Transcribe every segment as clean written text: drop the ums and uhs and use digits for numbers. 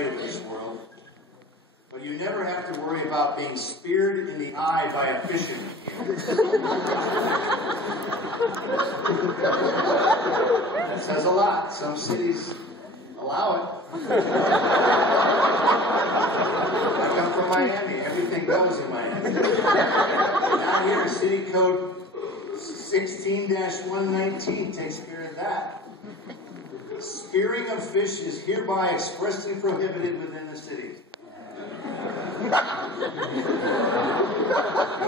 afraid of this world, but you never have to worry about being speared in the eye by a fisherman. That says a lot. Some cities allow it. I come from Miami. Everything goes in Miami. Down here, City Code 16-119 takes care of that. Spearing of fish is hereby expressly prohibited within the city. You know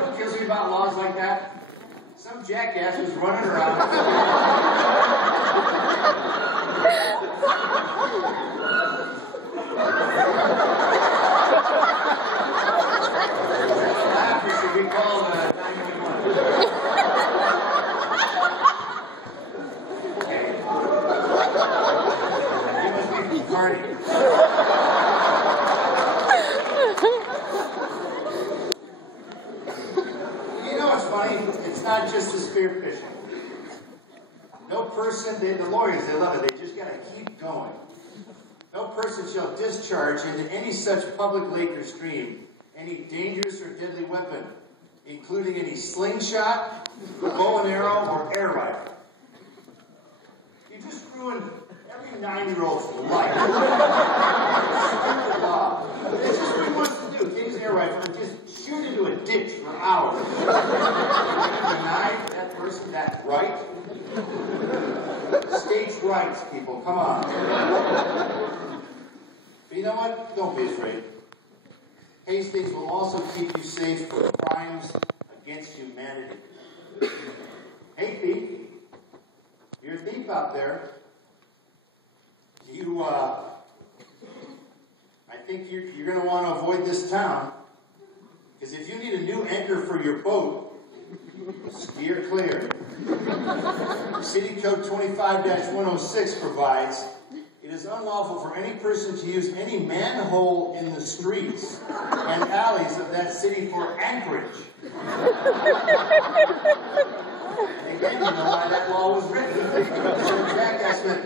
what kills me about laws like that? Some jackass was running around. We should be called 911. You must be from party. It's not just the spearfishing. No person, the lawyers, they love it. They just got to keep going. No person shall discharge into any such public lake or stream any dangerous or deadly weapon, including any slingshot, bow and arrow, or air rifle. You just ruined every 9-year-old's life. This is what he wants to do. Take his air rifle and just shoot into a ditch for hours. Deny that person that right? States' rights, people. Come on. But you know what? Don't be afraid. Hastings will also keep you safe from crimes against humanity. Hey, thief. You're a thief out there. I think you're going to want to avoid this town. Because if you need a new anchor for your boat, steer clear. City Code 25-106 provides, it is unlawful for any person to use any manhole in the streets and alleys of that city for anchorage. And again, you know why that law was written. So the jackass went,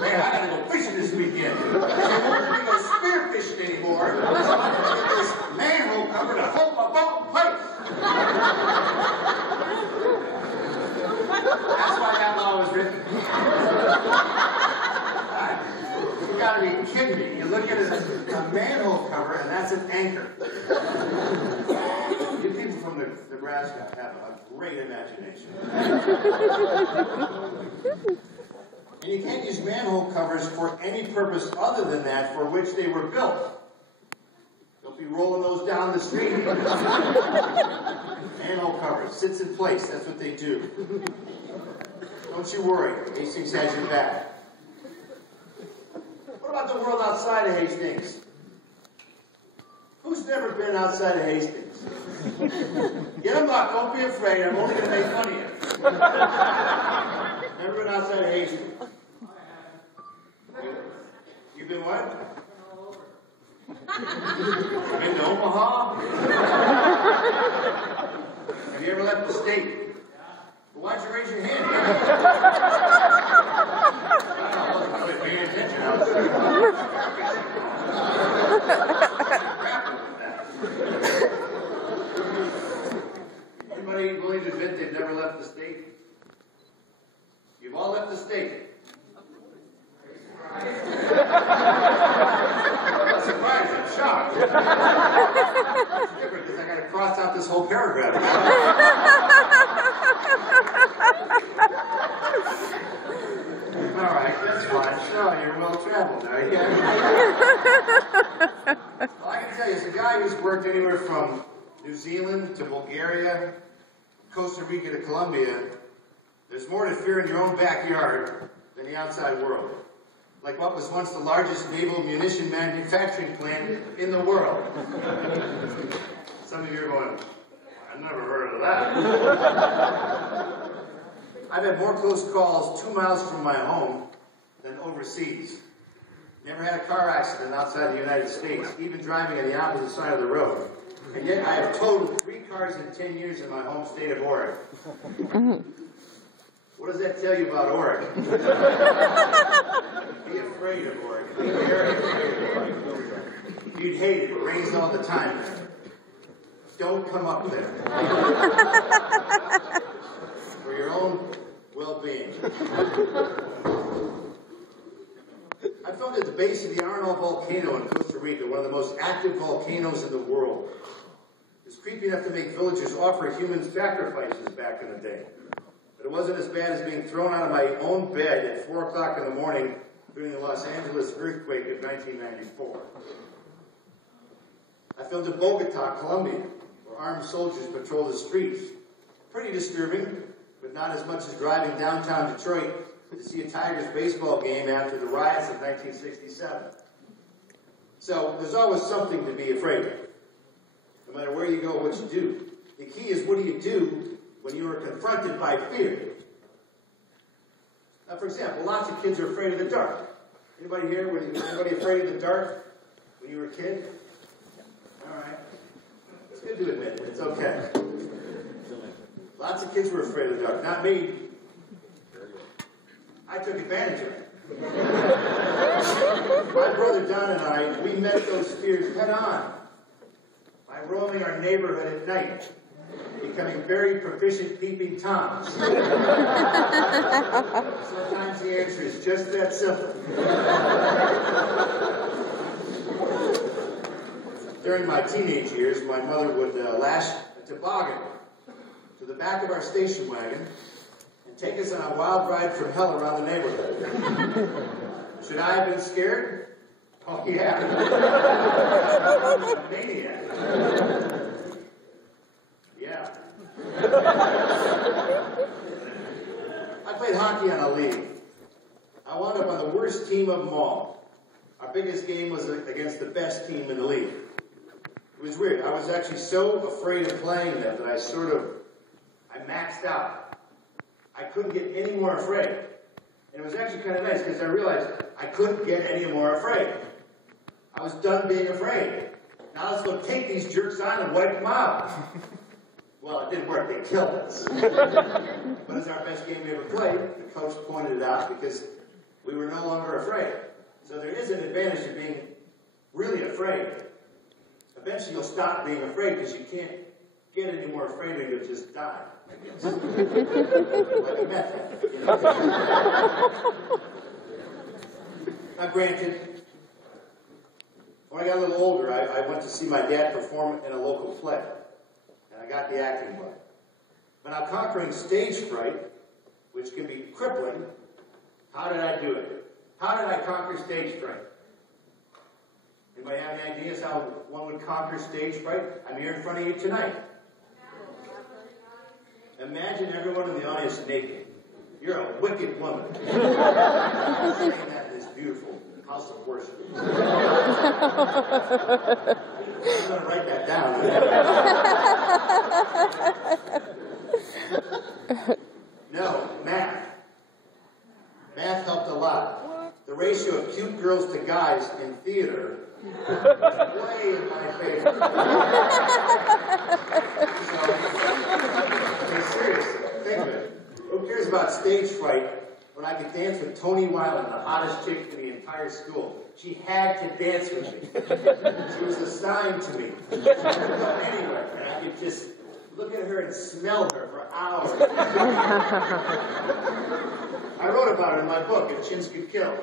man, I gotta go fishing this weekend. They won't let me go spearfishing anymore. So I'm gonna get this manhole cover to hold my boat in place. That's why that law was written. You gotta be kidding me. You look at it as a manhole cover, and that's an anchor. You people from Nebraska have a great imagination. And you can't use manhole covers for any purpose other than that for which they were built. They'll be rolling those down the street. Manhole cover sits in place. That's what they do. Don't you worry. Hastings has your back. What about the world outside of Hastings? Who's never been outside of Hastings? Get them up. Don't be afraid. I'm only going to make fun of you. Never been outside of Hastings? You've been what? Been to Omaha? Have you ever left the state? Well, why'd you raise your hand? I wasn't paying attention. I was Anybody willing to admit they've never left the state? You've all left the state. I'm not surprised, I'm shocked. It's different because I got to cross out this whole paragraph. Alright, that's fine. Sure, you're well traveled now. Well, I can tell you, as a guy who's worked anywhere from New Zealand to Bulgaria, Costa Rica to Colombia, there's more to fear in your own backyard than the outside world. Like what was once the largest naval munition manufacturing plant in the world. Some of you are going, I've never heard of that. I've had more close calls 2 miles from my home than overseas. Never had a car accident outside the United States, even driving on the opposite side of the road. And yet I have totaled 3 cars in 10 years in my home state of Oregon. What does that tell you about Oregon? Be afraid. afraid of Oregon. Be very afraid of it. You'd hate it. It rains all the time there. Don't come up there. For your own well-being. I filmed at the base of the Arenal volcano in Costa Rica, one of the most active volcanoes in the world. It was creepy enough to make villagers offer human sacrifices back in the day. But it wasn't as bad as being thrown out of my own bed at 4 o'clock in the morning during the Los Angeles earthquake of 1994. I filmed in Bogota, Colombia, where armed soldiers patrol the streets. Pretty disturbing, but not as much as driving downtown Detroit to see a Tigers baseball game after the riots of 1967. So there's always something to be afraid of. No matter where you go, what you do. The key is, what do you do when you are confronted by fear? Now, for example, lots of kids are afraid of the dark. Anybody here, anybody afraid of the dark when you were a kid? All right. It's good to admit it. It's okay. Lots of kids were afraid of the dark. Not me. I took advantage of it. My brother Don and I, we met those fears head on by roaming our neighborhood at night, becoming very proficient peeping Toms. Sometimes the answer is just that simple. During my teenage years, my mother would lash a toboggan to the back of our station wagon and take us on a wild ride from hell around the neighborhood. Should I have been scared? Oh, yeah. A maniac. Yeah. I played hockey on a league. I wound up on the worst team of them all. Our biggest game was against the best team in the league. It was weird. I was actually so afraid of playing them that I maxed out. I couldn't get any more afraid. And it was actually kind of nice because I realized I couldn't get any more afraid. I was done being afraid. Now let's go take these jerks on and wipe them out. Well, it didn't work. They killed us. But it's our best game we ever played. The coach pointed it out because we were no longer afraid. So there is an advantage to being really afraid. Eventually you'll stop being afraid because you can't get any more afraid or you'll just die, I guess. Like a meth head, you know? Now granted, when I got a little older, I went to see my dad perform in a local play. And I got the acting bug. But now conquering stage fright, which can be crippling, how did I do it? How did I conquer stage fright? Anybody have any ideas how one would conquer stage fright? I'm here in front of you tonight. Imagine everyone in the audience naked. You're a wicked woman. Saying that in this beautiful house of worship. I'm going to write that down. No, math. Math helped a lot. The ratio of cute girls to guys in theater way in my favor. So, seriously, think of it. Who cares about stage fright when I could dance with Tony Weiland, the hottest chick in the entire school? She had to dance with me. She was assigned to me. She could go anywhere, and I could just look at her and smell her for hours. I wrote about it in my book, If Chins Could Kill.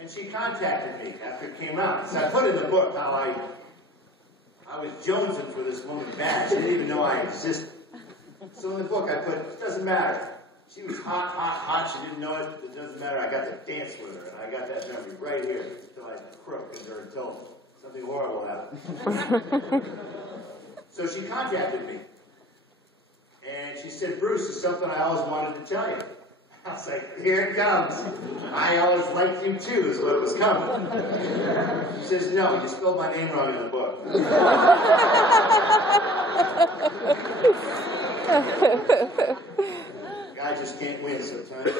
And she contacted me after it came out. So I put in the book how I was jonesing for this woman bad. She didn't even know I existed. So in the book I put, it doesn't matter. She was hot, hot, hot. She didn't know it. It doesn't matter. I got to dance with her. And I got that memory right here until I croaked her until something horrible happened. So she contacted me. And she said, Bruce, there's something I always wanted to tell you. I was like, here it comes. I always liked you too, is what was coming. She says, no, you spelled my name wrong in the book. Guy just can't win sometimes.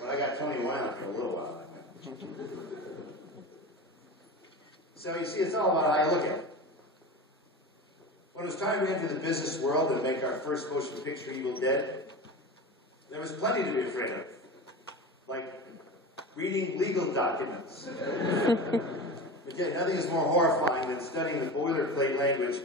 But I got Tony Weiland for a little while. So you see, it's all about how you look at it. When it was time to enter the business world and make our first motion picture, Evil Dead, there was plenty to be afraid of. Like reading legal documents. But yet nothing is more horrifying than studying the boilerplate language